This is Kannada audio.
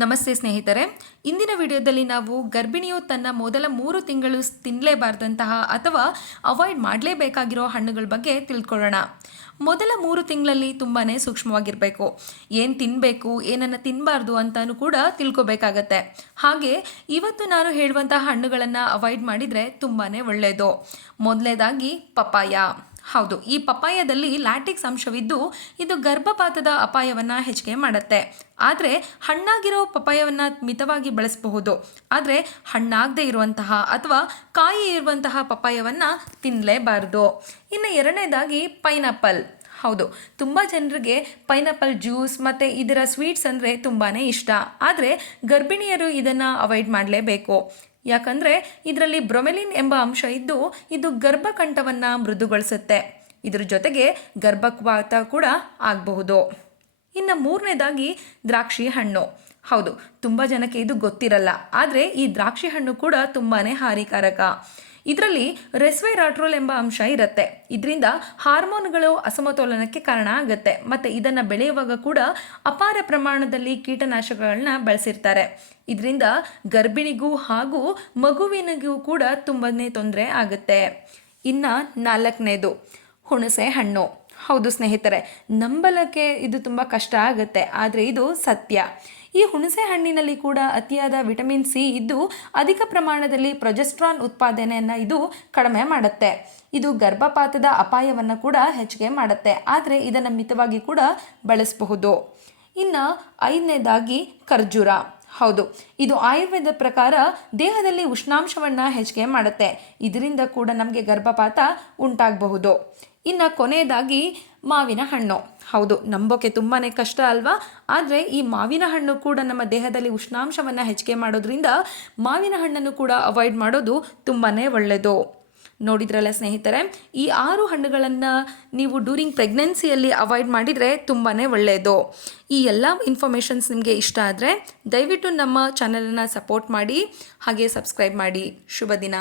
ನಮಸ್ತೆ ಸ್ನೇಹಿತರೆ, ಇಂದಿನ ವಿಡಿಯೋದಲ್ಲಿ ನಾವು ಗರ್ಭಿಣಿಯು ತನ್ನ ಮೊದಲ 3 ತಿಂಗಳು ತಿನ್ನಲೇಬಾರ್ದಂತಹ ಅಥವಾ ಅವಾಯ್ಡ್ ಮಾಡಲೇಬೇಕಾಗಿರೋ ಹಣ್ಣುಗಳ ಬಗ್ಗೆ ತಿಳ್ಕೊಳ್ಳೋಣ. ಮೊದಲ 3 ತಿಂಗಳಲ್ಲಿ ತುಂಬಾ ಸೂಕ್ಷ್ಮವಾಗಿರಬೇಕು. ಏನು ತಿನ್ನಬೇಕು, ಏನನ್ನು ತಿನ್ನಬಾರ್ದು ಅಂತಲೂ ಕೂಡ ತಿಳ್ಕೊಬೇಕಾಗತ್ತೆ. ಹಾಗೆ ಇವತ್ತು ನಾನು ಹೇಳುವಂತಹ ಹಣ್ಣುಗಳನ್ನು ಅವಾಯ್ಡ್ ಮಾಡಿದರೆ ತುಂಬಾ ಒಳ್ಳೆಯದು. ಮೊದಲನೇದಾಗಿ ಪಪಾಯ. ಹೌದು, ಈ ಪಪಾಯದಲ್ಲಿ ಲ್ಯಾಟಿಕ್ಸ್ ಅಂಶವಿದ್ದು ಇದು ಗರ್ಭಪಾತದ ಅಪಾಯವನ್ನು ಹೆಚ್ಚಿಗೆ ಮಾಡುತ್ತೆ. ಆದರೆ ಹಣ್ಣಾಗಿರೋ ಪಪಾಯವನ್ನು ಮಿತವಾಗಿ ಬಳಸಬಹುದು. ಆದರೆ ಹಣ್ಣಾಗದೇ ಇರುವಂತಹ ಅಥವಾ ಕಾಯಿ ಇರುವಂತಹ ಪಪಾಯವನ್ನು ತಿನ್ನಲೇಬಾರದು. ಇನ್ನು ಎರಡನೇದಾಗಿ ಪೈನಾಪಲ್. ಹೌದು, ತುಂಬ ಜನರಿಗೆ ಪೈನಾಪಲ್ ಜ್ಯೂಸ್ ಮತ್ತು ಇದರ ಸ್ವೀಟ್ಸ್ ಅಂದರೆ ತುಂಬಾ ಇಷ್ಟ. ಆದರೆ ಗರ್ಭಿಣಿಯರು ಇದನ್ನು ಅವಾಯ್ಡ್ ಮಾಡಲೇಬೇಕು. ಯಾಕಂದರೆ ಇದರಲ್ಲಿ ಬ್ರೊಮೆಲಿನ್ ಎಂಬ ಅಂಶ ಇದ್ದು ಇದು ಗರ್ಭಕಂಠವನ್ನು ಮೃದುಗೊಳಿಸುತ್ತೆ. ಇದರ ಜೊತೆಗೆ ಗರ್ಭಪಾತ ಕೂಡ ಆಗಬಹುದು. ಇನ್ನು ಮೂರನೇದಾಗಿ ದ್ರಾಕ್ಷಿ ಹಣ್ಣು. ಹೌದು, ತುಂಬ ಜನಕ್ಕೆ ಇದು ಗೊತ್ತಿರಲ್ಲ. ಆದರೆ ಈ ದ್ರಾಕ್ಷಿ ಹಣ್ಣು ಕೂಡ ತುಂಬಾ ಹಾನಿಕಾರಕ. ಇದರಲ್ಲಿ ರೆಸ್ವೆರಾಟ್ರೋಲ್ ಎಂಬ ಅಂಶ ಇರುತ್ತೆ. ಇದರಿಂದ ಹಾರ್ಮೋನ್ಗಳು ಅಸಮತೋಲನಕ್ಕೆ ಕಾರಣ ಆಗುತ್ತೆ. ಮತ್ತು ಇದನ್ನು ಬೆಳೆಯುವಾಗ ಕೂಡ ಅಪಾರ ಪ್ರಮಾಣದಲ್ಲಿ ಕೀಟನಾಶಕಗಳನ್ನ ಬಳಸಿರ್ತಾರೆ. ಇದರಿಂದ ಗರ್ಭಿಣಿಗೂ ಹಾಗೂ ಮಗುವಿನಿಗೂ ಕೂಡ ತುಂಬಾ ತೊಂದರೆ ಆಗುತ್ತೆ. ಇನ್ನು ನಾಲ್ಕನೇದು ಹುಣಸೆ ಹಣ್ಣು. ಹೌದು ಸ್ನೇಹಿತರೆ, ನಂಬಲಕ್ಕೆ ಇದು ತುಂಬ ಕಷ್ಟ ಆಗುತ್ತೆ, ಆದರೆ ಇದು ಸತ್ಯ. ಈ ಹುಣಸೆ ಹಣ್ಣಿನಲ್ಲಿ ಕೂಡ ಅತಿಯಾದ ವಿಟಮಿನ್ ಸಿ ಇದ್ದು ಅಧಿಕ ಪ್ರಮಾಣದಲ್ಲಿ ಪ್ರೊಜೆಸ್ಟ್ರಾನ್ ಉತ್ಪಾದನೆಯನ್ನು ಇದು ಕಡಿಮೆ ಮಾಡುತ್ತೆ. ಇದು ಗರ್ಭಪಾತದ ಅಪಾಯವನ್ನು ಕೂಡ ಹೆಚ್ಚಿಗೆ ಮಾಡುತ್ತೆ. ಆದರೆ ಇದನ್ನು ಮಿತವಾಗಿ ಕೂಡ ಬಳಸಬಹುದು. ಇನ್ನು ಐದನೇದಾಗಿ ಖರ್ಜೂರ. ಹೌದು, ಇದು ಆಯುರ್ವೇದ ಪ್ರಕಾರ ದೇಹದಲ್ಲಿ ಉಷ್ಣಾಂಶವನ್ನು ಹೆಚ್ಚಿಗೆ ಮಾಡುತ್ತೆ. ಇದರಿಂದ ಕೂಡ ನಮಗೆ ಗರ್ಭಪಾತ ಉಂಟಾಗಬಹುದು. ಇನ್ನು ಕೊನೆಯದಾಗಿ ಮಾವಿನ ಹಣ್ಣು. ಹೌದು, ನಂಬೋಕೆ ತುಂಬಾ ಕಷ್ಟ ಅಲ್ವಾ? ಆದರೆ ಈ ಮಾವಿನ ಹಣ್ಣು ಕೂಡ ನಮ್ಮ ದೇಹದಲ್ಲಿ ಉಷ್ಣಾಂಶವನ್ನು ಹೆಚ್ಚಿಗೆ ಮಾಡೋದ್ರಿಂದ ಮಾವಿನ ಹಣ್ಣನ್ನು ಕೂಡ ಅವಾಯ್ಡ್ ಮಾಡೋದು ತುಂಬಾ ಒಳ್ಳೆಯದು. ನೋಡಿದ್ರಲ್ಲ ಸ್ನೇಹಿತರೆ, ಈ 6 ಹಣ್ಣುಗಳನ್ನು ನೀವು ಡ್ಯೂರಿಂಗ್ ಪ್ರೆಗ್ನೆನ್ಸಿಯಲ್ಲಿ ಅವಾಯ್ಡ್ ಮಾಡಿದರೆ ತುಂಬಾ ಒಳ್ಳೆಯದು. ಈ ಎಲ್ಲ ಇನ್ಫಾರ್ಮೇಷನ್ಸ್ ನಿಮಗೆ ಇಷ್ಟ ಆದರೆ ದಯವಿಟ್ಟು ನಮ್ಮ ಚಾನಲನ್ನು ಸಪೋರ್ಟ್ ಮಾಡಿ, ಹಾಗೆ ಸಬ್ಸ್ಕ್ರೈಬ್ ಮಾಡಿ. ಶುಭ ದಿನ.